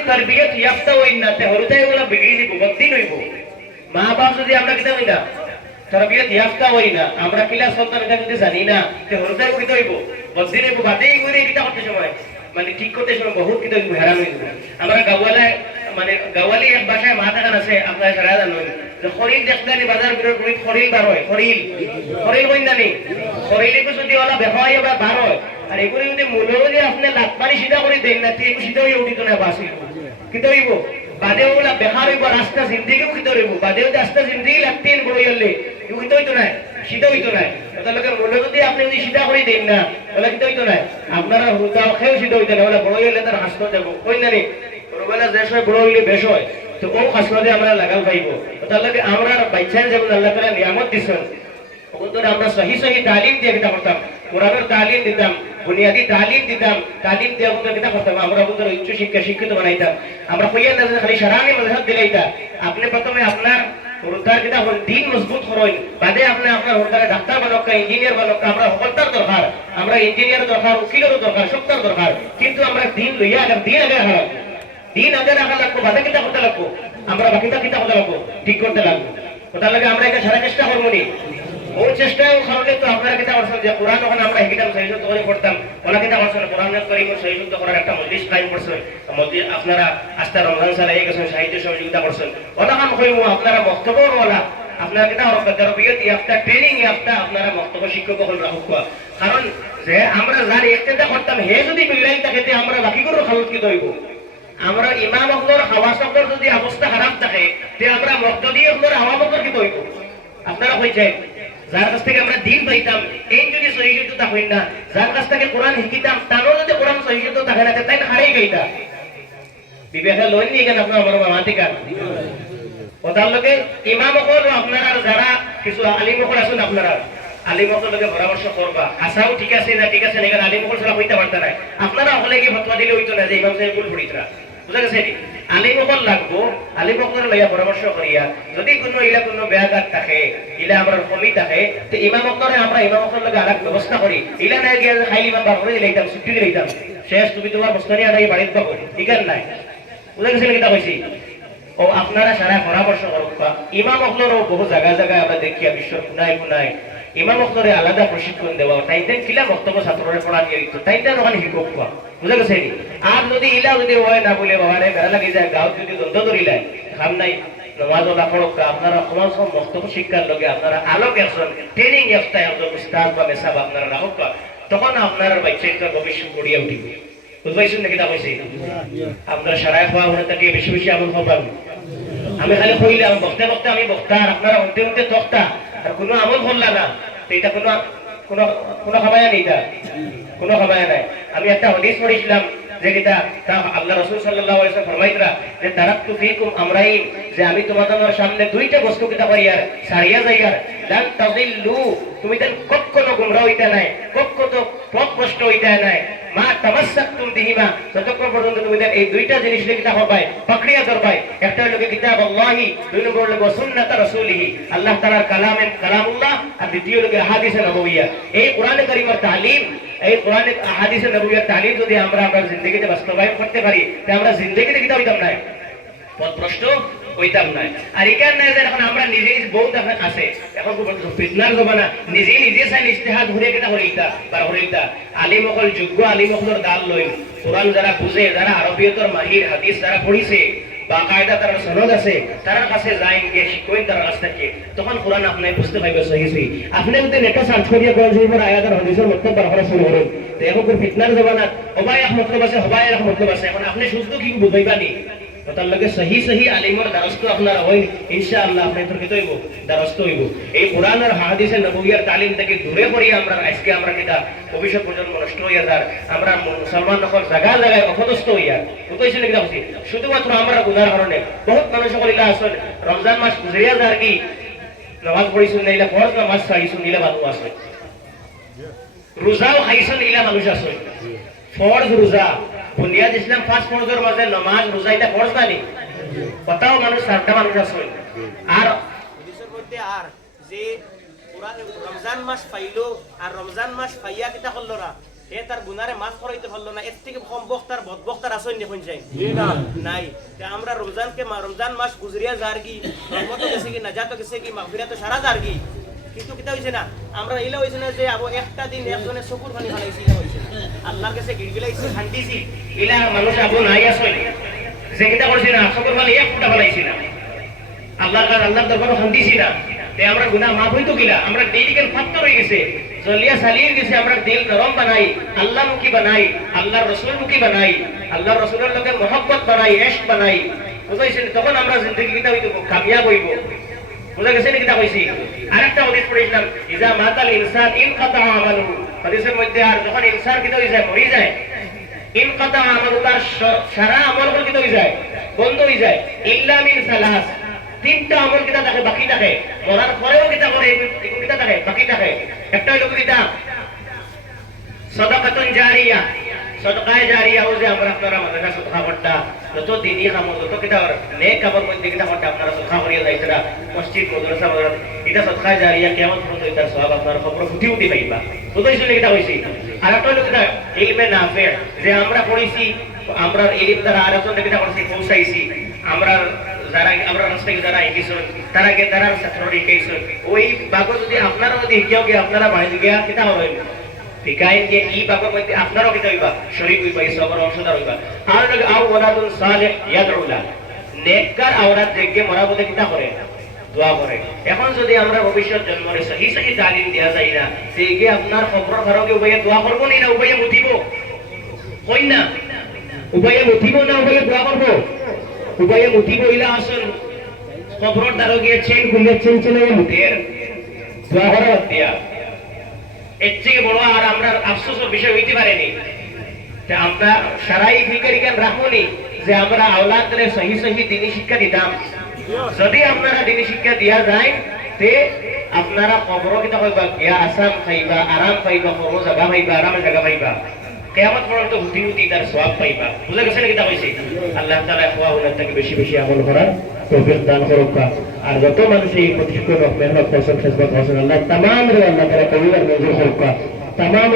তরবিয়ত ইয়াফতা হইন না তে হরুতাই বলা বিগড়ি দিব বদিন হইব মা বাপ যদি আমরা কিতা হই না তরবিয়ত ইয়াফতা হই না আমরা কিলা সন্তান এটা যদি জানি না তে হরুতাই কিতা হইব বদিন হইব বাদেই করে কিতা করতে সময় মানে ঠিক করতে সময় বহুত কিতা হইব হেরান হইব আমরা গাওয়ালে মানে গাওয়ালি এক ভাষায় মাথা গান আছে আপনারা সারা জানেন যে খরিল দেখদানি বাজার বিরোধ করি খরিল বার হয় খরিল খরিল কইন জানি খরিলকে যদি ওলা বেহায় বা বার হয় আর এগুলি যদি মূল্য যদি আপনি লাতমারি সিধা করে দেন না ঠিক সিধা হয়ে উঠিত না বাসি কিতা হইব বাদেও ওলা বেহার হইব রাস্তা জিন্দেগিও কিতা হইব বাদেও রাস্তা জিন্দেগি লাগতেন বড় হইলে ইউ কিতা হইতো না সিধা হইতো না তাহলে মূল্য যদি আপনি যদি সিধা করে দেন না ওলা কিতা হইতো না আপনারা হুদাও খেয়েও সিধা হইতো না ওলা বড় হইলে তার হাসতে যাব কই জানি ছোটবেলা যে সময় বড় হইলে বেশ হয় তো ও খাসলাতে আমরা লাগাল পাইব তাহলে আমরা বাচ্চায় যেমন আল্লাহ তাআলা নিয়ামত দিছেন ওদের আমরা সহি সহি তালিম দিয়ে কিতা করতাম কোরআনের তালিম দিতাম বুনিয়াদি তালিম দিতাম তালিম দিয়ে ওদের কিতা করতাম আমরা ওদের উচ্চ শিক্ষা শিক্ষিত বানাইতাম আমরা কইয়া না যে খালি সারানি মাযহাব দিলাইতা আপনি প্রথমে আপনার উদ্ধার কিতা হল দিন মজবুত করুন বাদে আপনি আপনার উদ্ধারে ডাক্তার বানক ইঞ্জিনিয়ার বানক আমরা সকলতার দরকার আমরা ইঞ্জিনিয়ার দরকার উকিলের দরকার সবটার দরকার কিন্তু আমরা দিন লইয়া আগে দিন আগে হারাম দিন আগে রাখা লাগবো বাদে কিতা করতে লাগবো আমরা বাকিটা কিতা করতে লাগবো ঠিক করতে লাগবো ওটার লাগে আমরা এটা সারা চেষ্টা করবো নি ও চেষ্টাও কারণে তো আপনারা কিতা করছেন যে কোরআন যখন আমরা হিকিতাম সহিশুদ্ধ করে পড়তাম ওরা কিতা করছেন কোরআনের কারীম সহিশুদ্ধ করার একটা মজলিস কায়েম করছেন মজলিস আপনারা আস্তে রমজান চালাই গেছেন সাহিত্য সহযোগিতা করছেন ওটা কাম কইমু আপনারা বক্তব্য ওলা আপনারা কিতা করব তরবিয়ত ইয়াফতা ট্রেনিং ইয়াফতা আপনারা বক্তব্য শিক্ষক হল রাখুক কারণ যে আমরা যার ইক্তেদা করতাম হে যদি মিলাই থাকে তে আমরা বাকি করে খালত কি হইব আমরা ইমাম হকর হাওয়াস হকর যদি অবস্থা খারাপ থাকে তে আমরা মুক্তদি হকর হাওয়া হকর কি হইব আপনারা কইছেন যার কাছ থেকে আমরা দিন পাইতাম এই যদি সহিষ্ণুতা হইন না যার কাছ থেকে কোরআন শিখিতাম তারও যদি কোরআন সহিষ্ণুতা থাকে না তাই হারাই গইতা বিবেকে লইন নি কেন আপনার আমার মাতিকা ওটার লগে ইমাম হকর আপনারা যারা কিছু আলিম হকর আছেন আপনারা আলিম হকর লগে পরামর্শ করবা আসাও ঠিক আছে না ঠিক আছে না কারণ আলিম হকর ছাড়া হইতে পারতা না আপনারা হলে কি ফতোয়া দিলে হইতো না যে ইমাম সাহেব ভুল পড়িতরা বুঝা গেছে আলিম হকর লাগবো আলিম হকর লইয়া পরামর্শ করিয়া যদি কোনো ইলা কোনো ব্যাঘাত থাকে ইলা আমরা কমি থাকে তো ইমাম হকরে আমরা ইমাম হকর লগে আলাদা ব্যবস্থা করি ইলা নাই গিয়া খাইলি ইমাম বার করে দিলাইতাম ছুটি দিলাইতাম শেষ তুমি তোমার বস্তানি আড়াই বাড়িতে পাবো ঠিক নাই বুঝা গেছে কিতা কইছি ও আপনারা সারা পরামর্শ করবা ইমাম হকরেরও বহু জায়গা জায়গায় আমরা দেখিয়া বিশ্বের কোনায় কোনায় ইমাম হকরে আলাদা প্রশিক্ষণ দেওয়া তাইতেন কিলা বক্তব্য ছাত্ররে পড়া নিয়ে হইতো তাইতেন ওখানে শিক্ষক কোয়া বুঝা গেছে আর যদি ইলা যদি হয় না বলে বাবারে বেড়া লাগি যায় গাঁত যদি দ্বন্দ্ব ধরিলায় খাম নাই নামাজ ওলা পড়ক আপনারা সমাজ বক্তব্য শিক্ষার লগে আপনারা আলোক একজন ট্রেনিং একটা একজন উস্তাদ বা মেসাব আপনারা রাখক তখন আপনার বাচ্চা ভবিষ্যৎ গড়িয়া উঠিব বুঝবাইছেন নাকি তা কইছে আপনারা সারায় খাওয়া হলে তাকে বেশি বেশি আমল খাওয়া আমি খালি কইলাম বক্তা বক্তা আমি বক্তা আর আপনারা অন্তে অন্তে তক্তা আর কোনো আমল করলা না এটা কোনো কোনো কোনো খাবায়া নেই এটা কোনো খাবায়া নাই আমি একটা হাদিস পড়েছিলাম যে এটা আল্লাহ রাসূল সাল্লাল্লাহু আলাইহি ওয়াসাল্লাম ফরমাইতরা যে তারাকতু ফীকুম আমরাইন যে আমি তোমাদের সামনে দুইটা বস্তু কিতা করিয়ার সারিয়া যাইয়ার লান তাযিল্লু তুমি দেন কখনো গুমরা হইতা নাই কখনো পথভ্রষ্ট হইতা নাই মা তামাসসাকতুম বিহিমা যতক্ষণ পর্যন্ত তুমি দেন এই দুইটা জিনিস কিতা হবাই পাকড়িয়া ধরবাই একটা হলো কিতাব আল্লাহি দুই নম্বর হলো সুন্নাত রাসূলিহি আল্লাহ তাআলার কালামুল্লাহ আর দ্বিতীয় হলো হাদিসে নববিয়া এই কোরআন কারীমের তালিম এই কোরআন হাদিসে নববিয়ার তালিম যদি আমরা আমাদের জিন্দেগিতে বাস্তবায়ন করতে পারি তে আমরা জিন্দেগিতে কিতা হইতাম না পথভ্রষ্ট হইতাম না আর এখানে নাই যে এখন আমরা নিজেই বহুত আছে এখন ফিতনার জমানা নিজেই নিজে চাই ইজতিহাদ ঘুরে কিতা করিতা বার করিতা আলিম হকল যোগ্য আলিম হকলের দাল লইন কোরআন যারা বুঝে যারা আরবিয়তর মাহির হাদিস যারা পড়িছে বা কায়দা তার সনদ আছে তার কাছে যাই গিয়ে শিখুন তার কাছ থেকে তখন কোরআন আপনি বুঝতে পাইবে সহি সহি আপনি যদি নেটে সার্চ করিয়া কোরআন শরীফের আয়াত আর হাদিসের মতলব বার করা শুরু করুন তো এখন ফিতনার জমানা হবাই এক মতলব আছে হবাই এক মতলব আছে এখন আপনি শুদ্ধ কি বুঝাইবানি তার লগে সহি সহি আলিমের দ্বারস্থ আপনারা হইন ইনশাআল্লাহ আপনি তোর কি হইব দ্বারস্থ হইব এই কোরআন আর হাদিসের নববিয়ার তালিম থেকে দূরে পড়ি আমরা আজকে আমরা কিটা ভবিষ্যৎ প্রজন্ম নষ্ট হইয়া যার আমরা মুসলমান সকল জায়গায় জায়গায় অপদস্থ হইয়া বুঝতেছেন কিনা বুঝি শুধুমাত্র আমরা গুনার কারণে বহুত মানুষ সকল ইলা আসল রমজান মাস গুজরিয়া যার কি নামাজ পড়িছুন নাইলা ফরজ নামাজ ছাড়িছুন নিলা মানুষ আছে রোজাও খাইছুন ইলা মানুষ আছে ফরজ রোজা বুনিয়াদ ইসলাম পাঁচ ফরজের মাঝে নামাজ রোজা এটা ফরজ নানি কথাও মানুষ সাতটা মানুষ আছে আর হাদিসের মধ্যে আর যে পুরা রমজান মাস পাইলো আর রমজান মাস পাইয়া কিতা করলো না এ তার গুনারে মাফ করাইতে পারলো না, এর থেকে কম বক্তার বদবক্তার আসন দেখুন যাই নাই। আমরা রমজান মাস গুজরিয়া যারগি, রহমত গেছে কি, নাজাত গেছে কি, মাগফিরাত সারা যারগি, কিন্তু কিতা হইছে না, আমরা এলা হইছে না যে আবো একটা দিন একজনের চকুর পানি ফলাইছি, এটা হইছে না। আল্লাহর কাছে গিড়গিলাইছি, খান্দিছি, এলা মানুষ আবো নাই আসই যে কিতা করছি না, চকুর পানি এক ফুটা ফলাইছি না, আল্লাহর দরবারে খান্দিছি না, তে আমরা গুনাহ মাফ হইতো কিলা, আমরা ডেইলিকেন পাত্র হয়ে গেছে, জলিয়া সালিয়ে গেছে, আমরা দিল নরম বানাই, আল্লাহমুখী বানাই, আল্লাহর রাসূলমুখী বানাই, আল্লাহর রাসূলের লগে মহব্বত বানাই, ইশক বানাই, বুঝাইছেন? তখন আমরা জিন্দেগি কিতা হইতো, কামিয়াব হইব। বুঝা গেছে না কিতা কইছি? আরেকটা হাদিস পড়েছিলাম, ইজা মাতাল ইনসান ইনকাতা আমালুহু, হাদিসের মধ্যে আর যখন ইনসান কিতা হই যায়, মরি যায়, ইনকাতা আমালু, তার সারা আমল কিতা হই যায়, বন্ধ হই যায়, ইল্লা মিন সালাস, তিনটা আমল কিতা থাকে, বাকি থাকে, মরার পরেও কিতা করে, এগুলো কিতা থাকে, বাকি থাকে। একটা হইল কিতা, সাদাকাতুন জারিয়া, সদকায়ে জারিয়া, ও যে আমরা আপনারা মাদ্রাসা সদকা করতা, যত দিনই কাম, যত কিতা নেক কামের মধ্যে কিতা করতা, আপনারা সদকা করিয়া যাইতরা, মসজিদ মাদ্রাসা মাদ্রাসা, এটা সদকায়ে জারিয়া, কিয়ামত পর্যন্ত এটার সওয়াব আপনারা খবর ফুটি ফুটি পাইবা। বুঝাইছেন কিতা কইছি? আর একটা হইল কিতা, ইলমে নাফি, যে আমরা পড়িছি, আমরা ইলম দ্বারা আরেকজন কিতা করছি, পৌঁছাইছি, আমরা যারা আমরা রাস্তায় যারা আইছেন, তারাকে তারা ছাত্র রেখেছেন, ওই বাগো যদি আপনারা যদি কেউ কে আপনারা বাড়ি গিয়া কিতা হবেন, ফিকাইন যে ই বাগোর মধ্যে আপনারাও কিতা হইবা, শরীক হইবা, এই সবর অংশদার হইবা। আর লাগে আও ওয়ালাদুন সালিহ ইয়াদউলা, নেককার আওলাদ দেখে মরা বলে কিতা করে, দোয়া করে। এখন যদি আমরা ভবিষ্যৎ জন্মরে সহি সহি তালিম দেয়া যায় না, সেইকে আপনার খবর ঘরকে উভয়ে দোয়া করবো না, উভয়ে মুতিব, কই না, উভয়ে মুতিব না উভয়ে দোয়া করবো, উভয়ে মুতিব, ইলা আসল খবর দ্বারা গিয়ে চেন খুলে চেন চেনে মুতের দোয়া করা দিয়া, এর থেকে বড় আর আমরা আফসোসের বিষয় হইতে পারেনি। আমরা সারাই ফিকারি জ্ঞান রাখবনি যে আমরা আওলাদরে সহি সহি দিনী শিক্ষা দিতাম। যদি আপনারা দিনী শিক্ষা দিয়া যায়, তে আপনারা কবর কিতা কইবা, গিয়া আসাম খাইবা, আরাম পাইবা, কবর জায়গা পাইবা, আরামের জায়গা পাইবা, কিয়ামত পর্যন্ত হুটি হুটি তার সওয়াব পাইবা। বুঝা গেছে না কিতা কইছি? আল্লাহ তাআলা খোয়া উনারটাকে বেশি বেশি আমল করার তৌফিক দান করুক। আর যত মানুষ এই প্রতিষ্ঠান মেহনত করছেন, খেদমত করছেন, আল্লাহ তামাম রে আল্লাহ তাআলা কবুল আর মঞ্জুর করুক। তামাম